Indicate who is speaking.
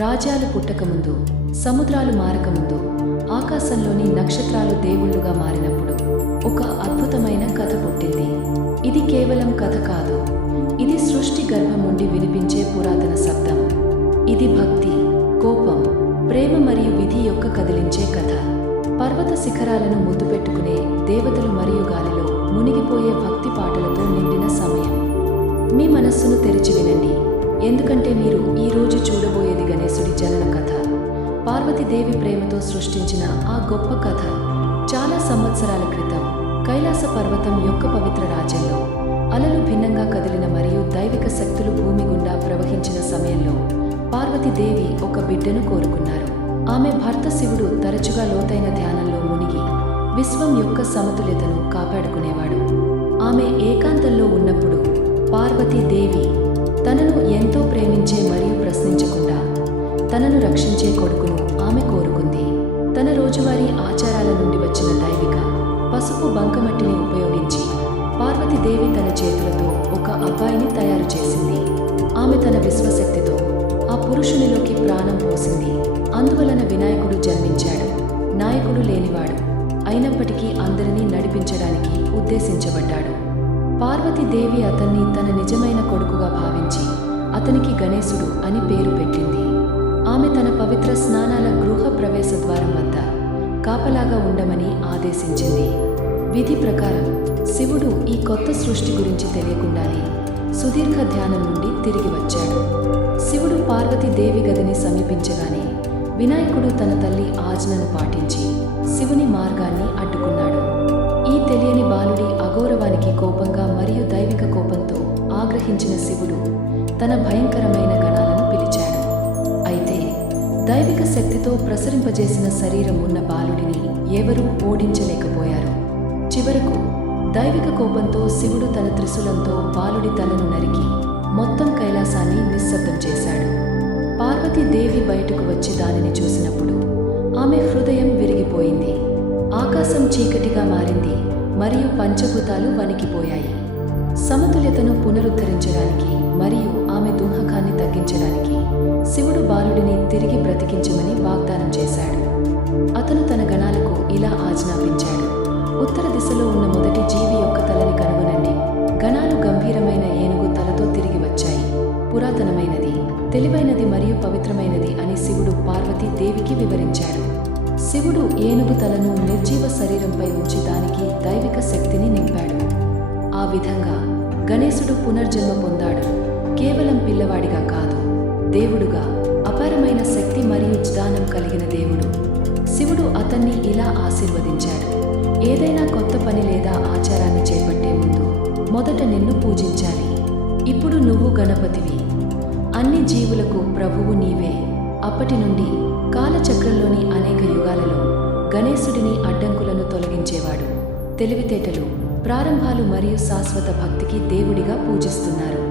Speaker 1: రాజ్యాలు పుట్టకముందు సముద్రాలు మారకముందు ఆకాశంలోని నక్షత్రాలు దేవుళ్ళుగా మారినప్పుడు ఒక అద్భుతమైన కథ పుట్టింది. ఇది కేవలం కథ కాదు. ఇది సృష్టి గర్భం నుండి వినిపించే పురాతన శబ్దం. ఇది భక్తి కోపం ప్రేమ మరియు విధి యొక్క కదిలించే కథ. పర్వత శిఖరాలను ముద్దు పెట్టుకునే దేవతలు మరియు గాలిలో మునిగిపోయే భక్తి పాటలతో నిండిన సమయం. మీ మనస్సును తెరిచి వినండి. ఎందుకంటే మీరు ఈ రోజు చూడబోయేది గణేశుడి జనన కథ. పార్వతీదేవి ప్రేమతో సృష్టించిన ఆ గొప్ప కథ చాలా సంవత్సరాల క్రితం కైలాస పర్వతం యొక్క పవిత్ర రాజ్యంలో అలలు భిన్నంగా కదిలిన మరియు దైవిక శక్తులు భూమి గుండా ప్రవహించిన సమయంలో పార్వతీదేవి ఒక బిడ్డను కోరుకున్నారు. ఆమె భర్త శివుడు తరచుగా లోతైన ధ్యానంలో మునిగి విశ్వం యొక్క సమతుల్యతను కాపాడుకునేవాడు. ఆమె ఏకాంతంలో ఉన్నప్పుడు పార్వతీదేవి ఎంతో మరియు ప్రశ్నించకుండా తనను రక్షించే కొడుకును ఆమె కోరుకుంది. తన రోజువారీ ఆచారాల నుండి వచ్చిన దైవిక పసుపు బంకమట్టిని ఉపయోగించి పార్వతీదేవి తన చేతులతో ఒక అబ్బాయిని తయారు చేసింది. ఆమె తన విశ్వశక్తితో ఆ పురుషునిలోకి ప్రాణం పోసింది. అందువలన వినాయకుడు జన్మించాడు. నాయకుడు లేనివాడు అయినప్పటికీ అందరినీ నడిపించడానికి ఉద్దేశించబడ్డాడు. పార్వతీదేవి అతన్ని తన నిజమైన కొడుకుగా భావించి అతనికి గణేశుడు అని పేరు పెట్టింది. ఆమె తన పవిత్ర స్నానాల గృహ ప్రవేశ ద్వారం వద్ద కాపలాగా ఉండమని ఆదేశించింది. విధి ప్రకారం శివుడు ఈ కొత్త సృష్టి గురించి తెలియకుండానే సుదీర్ఘ ధ్యానం నుండి తిరిగి వచ్చాడు. శివుడు పార్వతీదేవి గదిని సమీపించగానే వినాయకుడు తన తల్లి ఆజ్ఞను పాటించి శివుని మార్గాన్ని అడ్డుకున్నాడు. ఈ తెలియని బాలుడి అగౌరవానికి కోపంగా మరియు దైవిక కోపంతో ఆగ్రహించిన శివుడు తన భయంకరమైన గణాలను పిలిచాడు. అయితే దైవిక శక్తితో ప్రసరింపజేసిన శరీరం ఉన్న బాలుడిని ఎవరూ ఓడించలేకపోయారు. చివరకు దైవిక కోపంతో శివుడు తన త్రిశూలంతో బాలుడి తలను నరికి మొత్తం కైలాసాన్ని నిశ్శబ్దం చేశాడు. పార్వతీదేవి బయటకు వచ్చి దానిని చూసినప్పుడు ఆమె హృదయం విరిగిపోయింది. ఆకాశం చీకటిగా మారింది మరియు పంచభూతాలు వణికిపోయాయి. సమతుల్యతను పునరుద్ధరించడానికి మరియు ఆమె దుంహకాన్ని తగ్గించడానికి శివుడు బాలుడిని తిరిగి బ్రతికించమని వాగ్దానం చేశాడు. అతను తన గణాలకు ఇలా ఆజ్ఞాపించాడు. ఉత్తర దిశలో ఉన్న మొదటి జీవి యొక్క తలని కనుగొనండి. గణాలు గంభీరమైన ఏనుగు తలతో తిరిగి వచ్చాయి. పురాతనమైనది తెలివైనది మరియు పవిత్రమైనది అని శివుడు పార్వతీ దేవికి వివరించాడు. శివుడు ఏనుగు తలను నిర్జీవ విధంగా గణేశుడు పునర్జన్మ పొందాడు. కేవలం పిల్లవాడిగా కాదు దేవుడుగా అపారమైన శక్తి మరియు జ్ఞానం కలిగిన దేవుడు. శివుడు అతన్ని ఇలా ఆశీర్వదించాడు. ఏదైనా కొత్త పని లేదా ఆచారాన్ని చేపట్టే ముందు మొదట నిన్ను పూజించాలి. ఇప్పుడు నువ్వు గణపతివి. అన్ని జీవులకు ప్రభువు నీవే. అప్పటి నుండి కాలచక్రంలోని అనేక యుగాలలో గణేశుడిని అడ్డంకులను తొలగించేవాడు. తెలివితేటలు ప్రారంభాలు మరియు శాశ్వత భక్తికి దేవుడిగా పూజిస్తున్నారు.